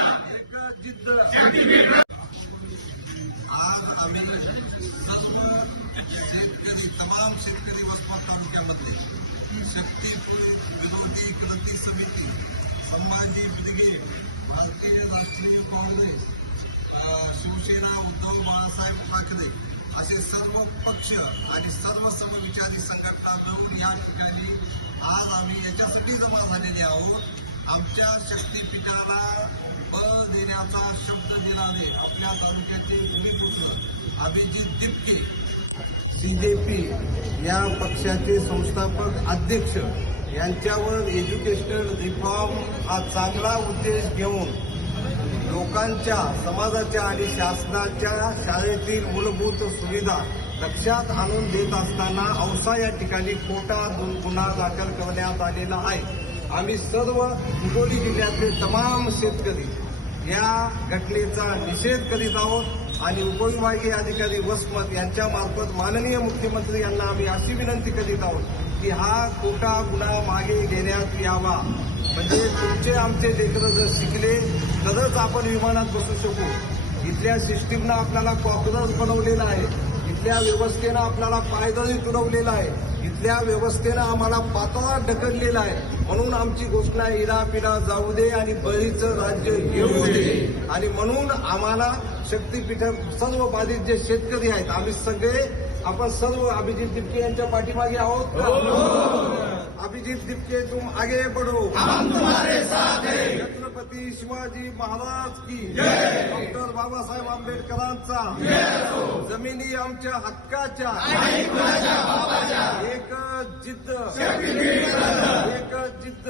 एक जिद्द। आज आम्ही सर्व शेतकरी, तमाम शेतकरी वसमत तालुक्यामधले शक्तीपूर विरोधी कृती समिती, संभाजी ब्रिगेड, भारतीय राष्ट्रीय काँग्रेस, शिवसेना उद्धव बाळासाहेब ठाकरे असे सर्व पक्ष आणि सर्व समविचारी संघटना मिळून या ठिकाणी आज आम्ही याच्यासाठी जमा झालेले आहोत. आमच्या शक्तीपीठाला बळ देण्याचा शब्द दिलाने आपल्या तालुक्याचे भूमिपुत्र अभिजित दिपके, बीजेपी या पक्षाचे संस्थापक अध्यक्ष यांच्यावर एज्युकेशनल रिफॉर्म हा चांगला उद्देश घेऊन लोकांच्या, समाजाच्या आणि शासनाच्या शाळेतील मूलभूत सुविधा लक्षात आणून देत असताना औसा या ठिकाणी खोटा गुन्हा दाखल करण्यात आलेला आहे. आम्ही सर्व हिंगोली जिल्ह्यातले तमाम शेतकरी या घटनेचा निषेध करीत आहोत आणि उपविभागीय अधिकारी वसमत यांच्या मार्फत माननीय मुख्यमंत्री यांना आम्ही अशी विनंती करीत आहोत की हा खोटा गुन्हा मागे घेण्यात यावा. म्हणजे तुमचे आमचे लेकरं जर शिकले तरच आपण विमानात बसू शकू. इथल्या सिस्टीमनं आपल्याला कॉकरॉच बनवलेला आहे, इथल्या व्यवस्थेनं आपल्याला पायदळी तुडवलेला आहे, इथल्या व्यवस्थेनं आम्हाला पाताळात ढकललेलं आहे. म्हणून आमची घोषणा इडापिडा जाऊ दे आणि बळीचं राज्य येऊ दे. आणि म्हणून आम्हाला शक्तीपीठ सर्व बाधित जे शेतकरी आहेत आम्ही सगळे, आपण सर्व अभिजित दिपके यांच्या पाठीमागे आहोत. अभिजित दिपके तुम आगे बढ़ो, हम तुम्हारे साथ हैं. छत्रपती शिवाजी महाराज की जय. डॉक्टर बाबासाहेब आंबेडकरांचा जमिनी आमच्या हक्काच्या, एक जिद्द, एक जिद्द.